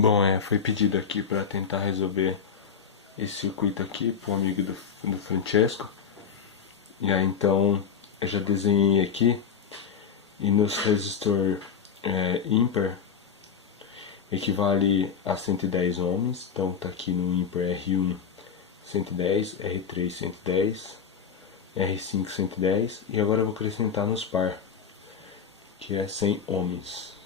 Bom, foi pedido aqui para tentar resolver esse circuito aqui para um amigo do Francesco. E aí então eu já desenhei aqui, e nos resistor ímpar equivale a 110 ohms. Então tá aqui no ímpar R1 110, R3 110, R5 110, e agora eu vou acrescentar nos par, que é 100 ohms.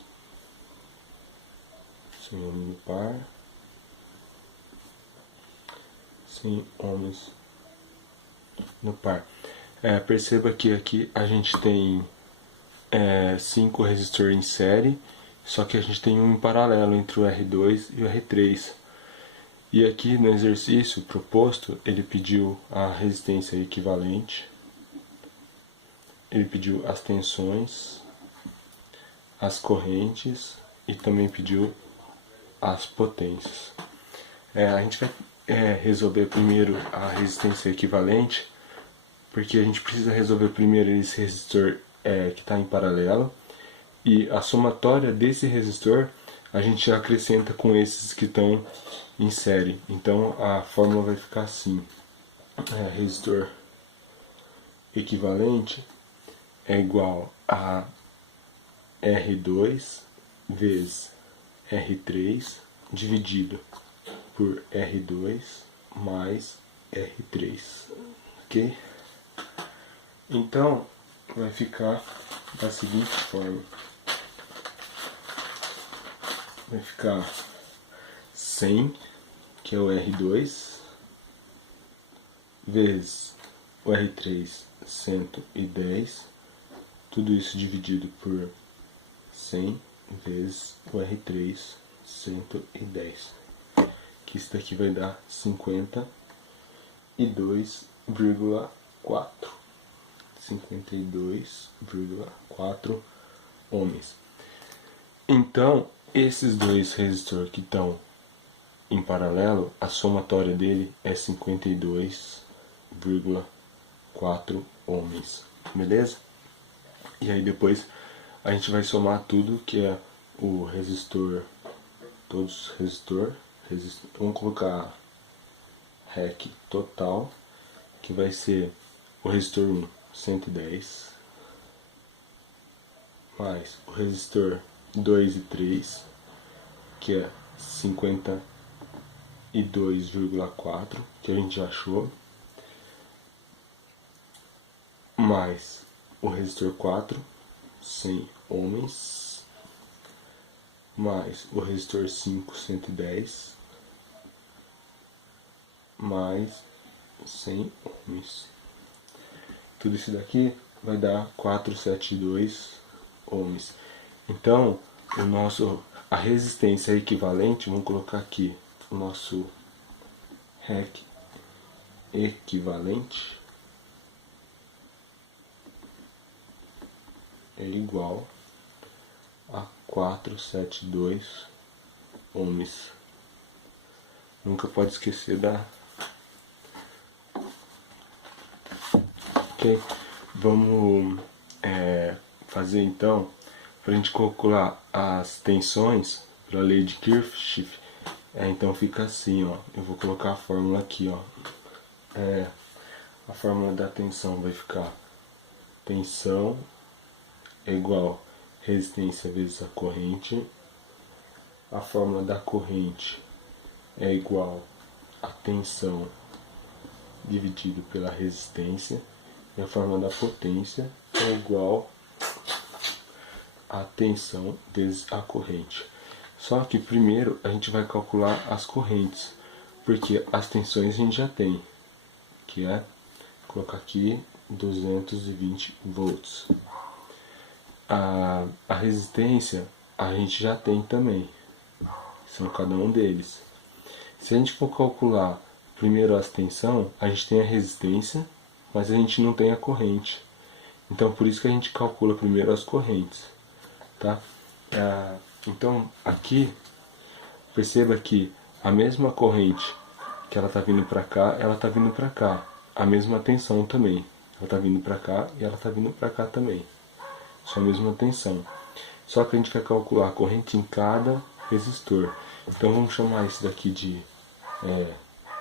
100 ohms no par, 100 ohms no par. Perceba que aqui a gente tem 5 resistores em série, só que a gente tem um em paralelo entre o R2 e o R3. E aqui no exercício proposto, ele pediu a resistência equivalente, ele pediu as tensões, as correntes e também pediu as potências. A gente vai resolver primeiro a resistência equivalente, porque a gente precisa resolver primeiro esse resistor que está em paralelo, e a somatória desse resistor a gente acrescenta com esses que estão em série. Então a fórmula vai ficar assim: resistor equivalente é igual a R2 vezes R3 dividido por R2 mais R3, ok? Então vai ficar da seguinte forma: vai ficar 100, que é o R2, vezes o R3 110, tudo isso dividido por 100 vezes o R3 110, que isso daqui vai dar 52,4 ohms. Então esses dois resistores que estão em paralelo, a somatória dele é 52,4 ohms, beleza? E aí depois a gente vai somar tudo que é o resistor, todos os resistor, vamos colocar REC total, que vai ser o resistor 1, 110, mais o resistor 2 e 3, que é 52,4, que a gente já achou, mais o resistor 4, 100 ohms, mais o resistor 5, 110, mais 100 ohms. Tudo isso daqui vai dar 472 ohms. Então a resistência equivalente, vamos colocar aqui o nosso REC equivalente, é igual a 472 ohms. Nunca pode esquecer da... Ok? Vamos fazer então, para a gente calcular as tensões pela lei de Kirchhoff. Então fica assim, ó. Eu vou colocar a fórmula aqui, ó. A fórmula da tensão vai ficar: tensão é igual resistência vezes a corrente. A fórmula da corrente é igual a tensão dividido pela resistência. E a fórmula da potência é igual a tensão vezes a corrente. Só que primeiro a gente vai calcular as correntes, porque as tensões a gente já tem, que é, colocar aqui, 220 volts. A resistência a gente já tem também, são cada um deles. Se a gente for calcular primeiro as tensões, a gente tem a resistência, mas a gente não tem a corrente. Então por isso que a gente calcula primeiro as correntes, tá? Então aqui perceba que a mesma corrente que ela está vindo para cá, ela está vindo para cá. A mesma tensão também, ela está vindo para cá e ela está vindo para cá também. Só a mesma tensão. Só que a gente vai calcular a corrente em cada resistor. Então vamos chamar isso daqui de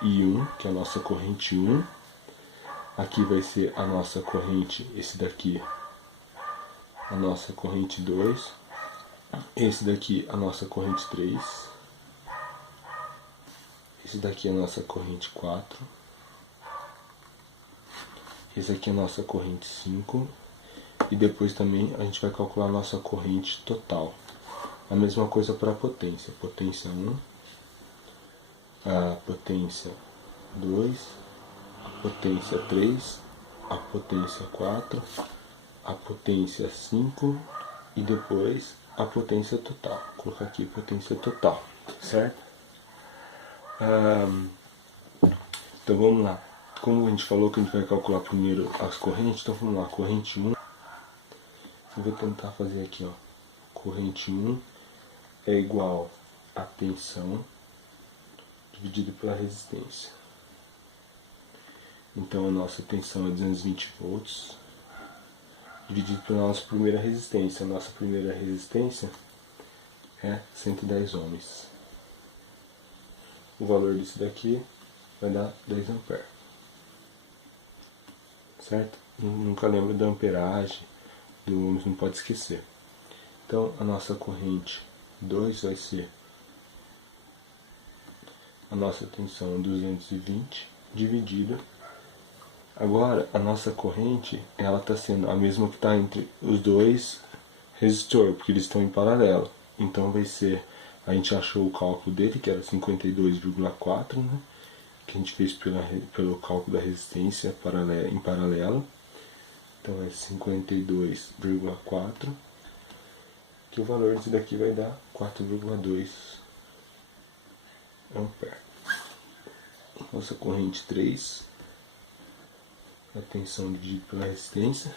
I1, que é a nossa corrente 1. Aqui vai ser a nossa corrente, esse daqui, a nossa corrente 2. Esse daqui, a nossa corrente 3. Esse daqui é a nossa corrente 4. Esse aqui é a nossa corrente 5. E depois também a gente vai calcular a nossa corrente total. A mesma coisa para a potência. Potência 1, a potência 2, a potência 3, a potência 4, a potência 5 e depois a potência total. Vou colocar aqui potência total, certo? Então vamos lá. Como a gente falou que a gente vai calcular primeiro as correntes, então vamos lá. Corrente 1, eu vou tentar fazer aqui, ó. Corrente 1 é igual a tensão dividido pela resistência. Então a nossa tensão é 220 volts dividido pela nossa primeira resistência. A nossa primeira resistência é 110 ohms. O valor disso daqui vai dar 10 amperes. Certo? Nunca lembro da amperagem, do ohms, não pode esquecer. Então a nossa corrente 2 vai ser a nossa tensão 220 dividida. Agora a nossa corrente, ela está sendo a mesma que está entre os dois resistores, porque eles estão em paralelo. Então vai ser, a gente achou o cálculo dele, que era 52,4, né? Que a gente fez pelo cálculo da resistência em paralelo. Então é 52,4, que o valor disso daqui vai dar 4,2 ampere. Nossa corrente 3, a tensão dividida pela resistência,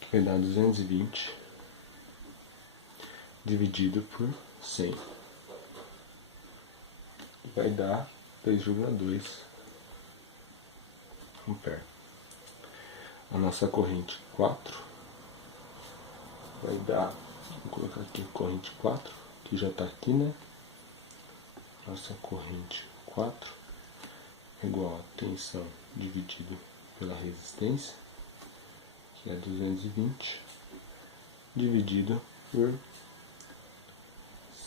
que vai dar 220 dividido por 100, vai dar 3,2 ampere. A nossa corrente 4 vai dar, vou colocar aqui a corrente 4, que já está aqui, né? Nossa corrente 4 é igual a tensão dividido pela resistência, que é 220, dividido por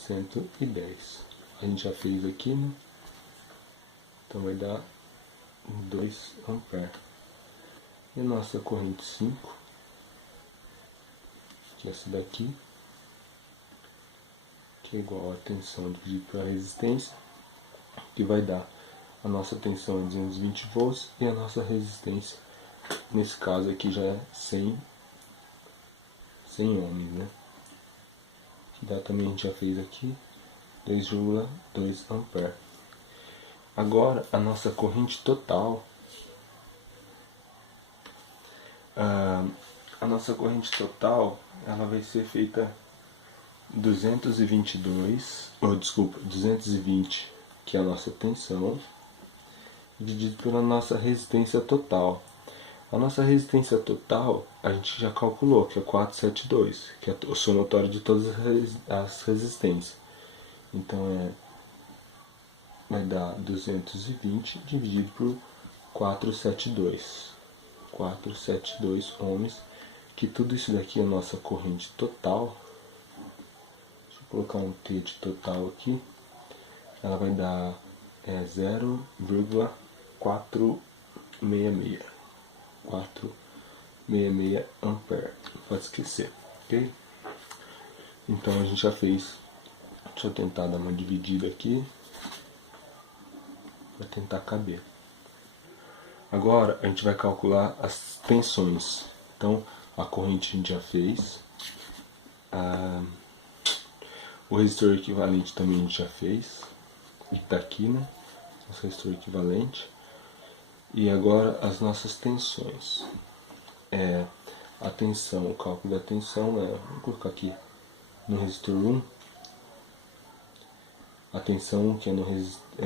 110. A gente já fez aqui, né? Então vai dar 2 amperes. E a nossa corrente 5, que é essa daqui, que é igual a tensão dividido pela resistência, que vai dar a nossa tensão é 220 volts e a nossa resistência, nesse caso aqui, já é 100 ohms, né? Que dá também, a gente já fez aqui, 2,2 ampere. Agora a nossa corrente total, ela vai ser feita 220, que é a nossa tensão, dividido pela nossa resistência total. A nossa resistência total a gente já calculou, que é 472, que é o somatório de todas as resistências. Então vai dar 220 dividido por 472 ohms, que tudo isso daqui é a nossa corrente total. Deixa eu colocar um T de total aqui. Ela vai dar 0,466 ampere. Não pode esquecer, ok? Então a gente já fez. Deixa eu tentar dar uma dividida aqui para tentar caber. Agora a gente vai calcular as tensões. Então a corrente a gente já fez. O resistor equivalente também a gente já fez. E está aqui, né? Nosso resistor equivalente. E agora as nossas tensões. A tensão, o cálculo da tensão vou colocar aqui no resistor 1. A tensão, que é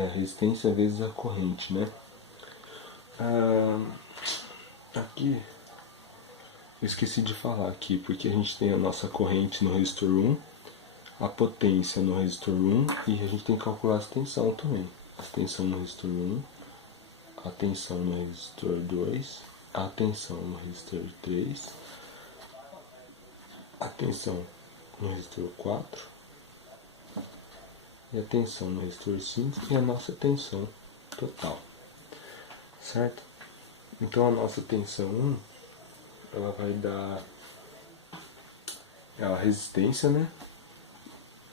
a resistência vezes a corrente, né? Aqui eu esqueci de falar aqui, porque a gente tem a nossa corrente no resistor 1, a potência no resistor 1 e a gente tem que calcular a tensão também. A tensão no resistor 1, a tensão no resistor 2, a tensão no resistor 3, a tensão no resistor 4 e a tensão no resistor 5 e a nossa tensão total, certo? Então a nossa tensão 1, ela vai dar a resistência, né?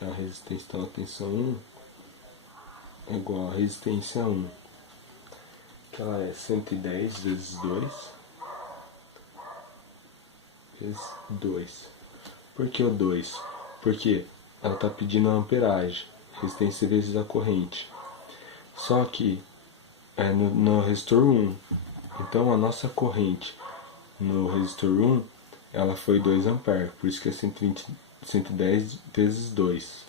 A resistência, então a tensão 1 é igual a resistência 1, que ela é 110 vezes 2, vezes 2. Por que o 2? Porque ela está pedindo a amperagem, resistência vezes a corrente. Só que é no resistor 1, então a nossa corrente no resistor 1, ela foi 2 A, por isso que é 110 vezes 2.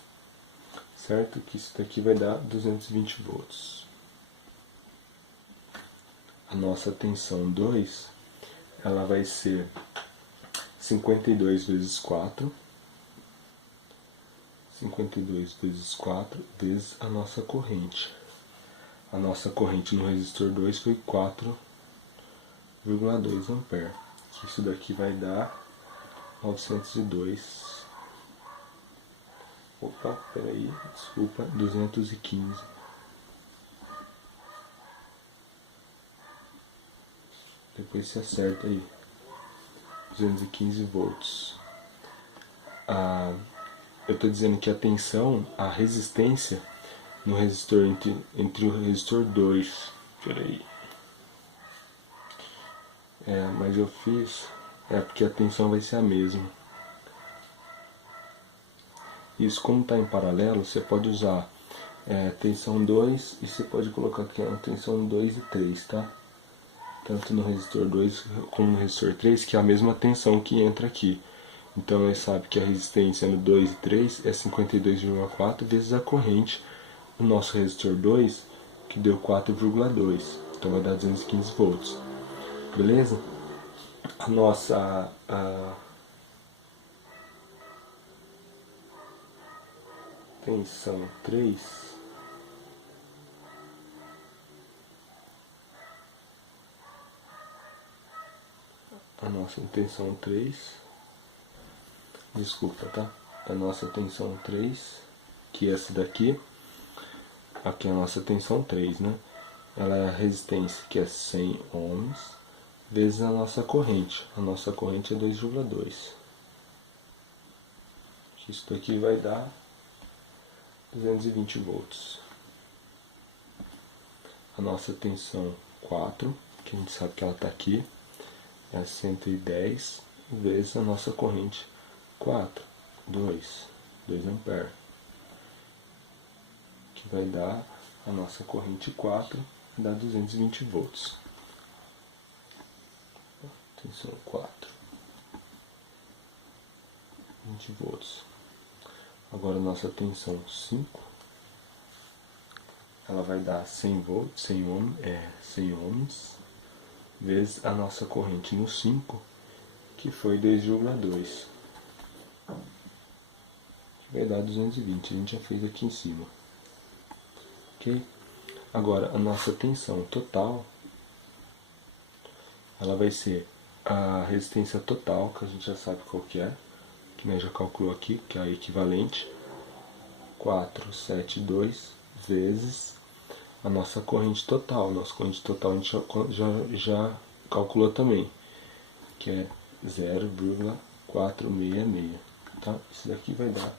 Certo? Que isso daqui vai dar 220 volts. A nossa tensão 2, ela vai ser 52 vezes 4. 52 vezes 4 vezes a nossa corrente. A nossa corrente no resistor 2 foi 4,2 A. Isso daqui vai dar 902. Opa, peraí, desculpa, 215. Depois se acerta aí. 215 volts. Eu estou dizendo que a tensão, a resistência no resistor entre o resistor 2. Peraí. Mas eu fiz. Porque a tensão vai ser a mesma. Isso, como está em paralelo, você pode usar tensão 2 e você pode colocar aqui a tensão 2 e 3, tá? Tanto no resistor 2 como no resistor 3, que é a mesma tensão que entra aqui. Então, nós sabemos que a resistência no 2 e 3 é 52,4 vezes a corrente no nosso resistor 2, que deu 4,2. Então, vai dar 215 volts. Beleza? A nossa... tensão 3... A nossa tensão 3... Desculpa, tá? A nossa tensão 3, que é essa daqui. Aqui é a nossa tensão 3, né? Ela é a resistência, que é 100 ohms, vezes a nossa corrente. A nossa corrente é 2,2. Isso daqui vai dar 220 volts. A nossa tensão 4, que a gente sabe que ela está aqui, é 110 vezes a nossa corrente 4, 2 A, que vai dar a nossa corrente 4, dá 220 volts. Tensão 4, 20 volts. Agora a nossa tensão 5, ela vai dar 100 volts, 100 ohms, vezes a nossa corrente no 5, que foi 2,2. Vai dar 220, a gente já fez aqui em cima. Ok? Agora, a nossa tensão total, ela vai ser a resistência total, que a gente já sabe qual que é, que nós já calculou aqui, que é a equivalente, 472 vezes a nossa corrente total. Nossa corrente total a gente já calculou também, que é 0,466. Tá? Isso daqui vai dar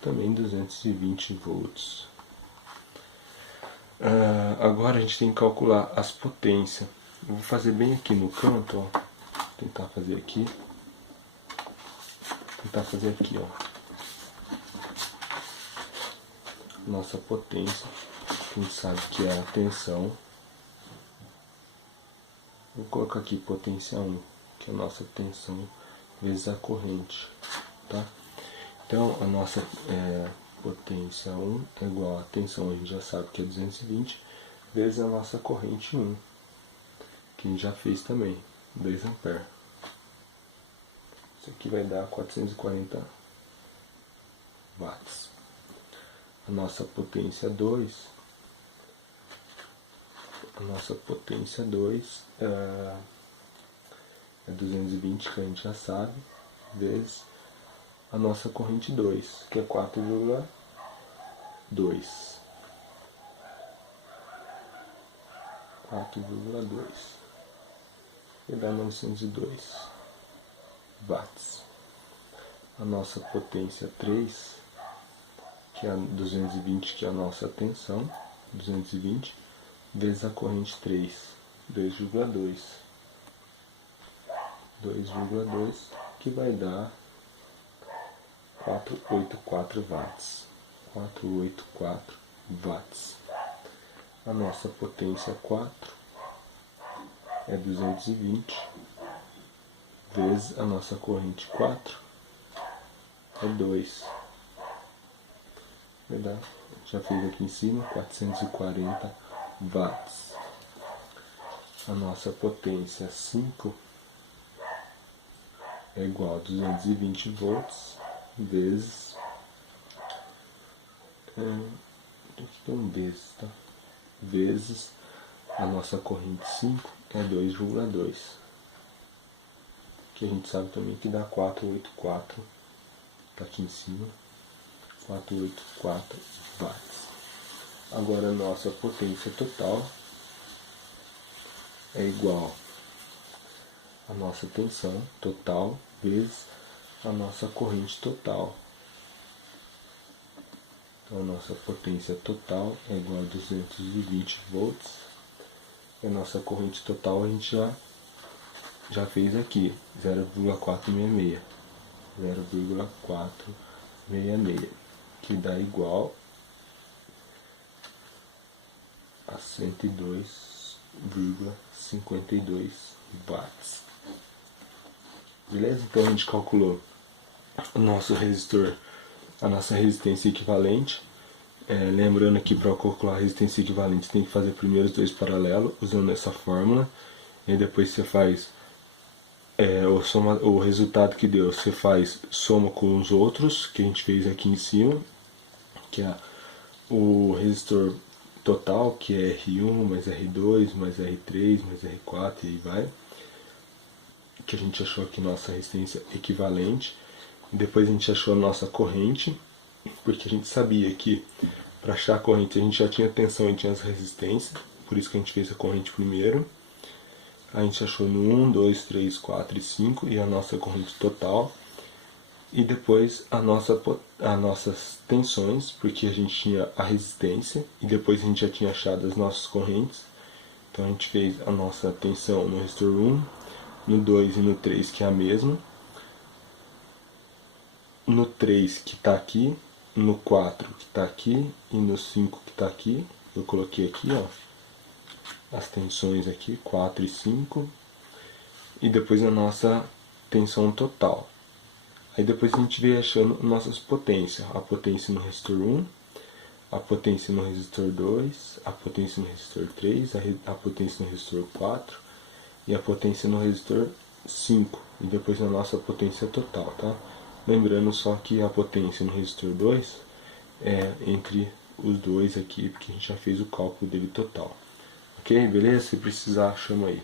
também 220 volts. Agora a gente tem que calcular as potências. Eu vou fazer bem aqui no canto, ó. Tentar fazer aqui. Ó. Nossa potência, a gente sabe que é a tensão. Vou colocar aqui potência 1, que é a nossa tensão vezes a corrente, tá? Então, a nossa potência 1 é igual a tensão, a gente já sabe que é 220, vezes a nossa corrente 1, que a gente já fez também, 2 A. Isso aqui vai dar 440 watts. A nossa potência 2 é 220, que a gente já sabe, vezes a nossa corrente 2, que é 4,2. 4,2 e dá 902 watts. A nossa potência 3, que é 220, que é a nossa tensão, 220, vezes a corrente 3, 2,2, que vai dar 484 watts. 484 watts. A nossa potência 4 é 220, vezes a nossa corrente 4 é 2. Verdade? Já fez aqui em cima, 440 watts. A nossa potência 5 é igual a 220 volts vezes... Aqui tem um vezes, tá? Vezes a nossa corrente 5 é 2,2. Que a gente sabe também que dá 484. Tá aqui em cima. 484 watts. Agora a nossa potência total é igual a nossa tensão total vezes a nossa corrente total. Então a nossa potência total é igual a 220 volts. E a nossa corrente total a gente já fez aqui, 0,466. 0,466, que dá igual a 102,52 watts. Beleza? Então a gente calculou o nosso resistor, a nossa resistência equivalente. Lembrando que para calcular a resistência equivalente tem que fazer primeiro os dois paralelos, usando essa fórmula. E depois você faz o resultado que deu, você faz soma com os outros, que a gente fez aqui em cima, que é o resistor total, que é R1 mais R2 mais R3 mais R4 e aí vai, que a gente achou aqui nossa resistência equivalente. Depois a gente achou a nossa corrente, porque a gente sabia que para achar a corrente a gente já tinha tensão e tinha as resistências, por isso que a gente fez a corrente primeiro. A gente achou no 1, 2, 3, 4 e 5 e a nossa corrente total. E depois as nossas tensões, porque a gente tinha a resistência e depois a gente já tinha achado as nossas correntes. Então a gente fez a nossa tensão no resistor 1, no 2 e no 3, que é a mesma. No 3 que está aqui, no 4 que está aqui e no 5 que está aqui. Eu coloquei aqui, ó, as tensões aqui, 4 e 5, e depois a nossa tensão total. Aí depois a gente veio achando nossas potências, a potência no resistor 1, a potência no resistor 2, a potência no resistor 3, a potência no resistor 4 e a potência no resistor 5, e depois a nossa potência total, tá? Lembrando só que a potência no resistor 2 é entre os dois aqui, porque a gente já fez o cálculo dele total. Ok? Beleza? Se precisar, chama aí.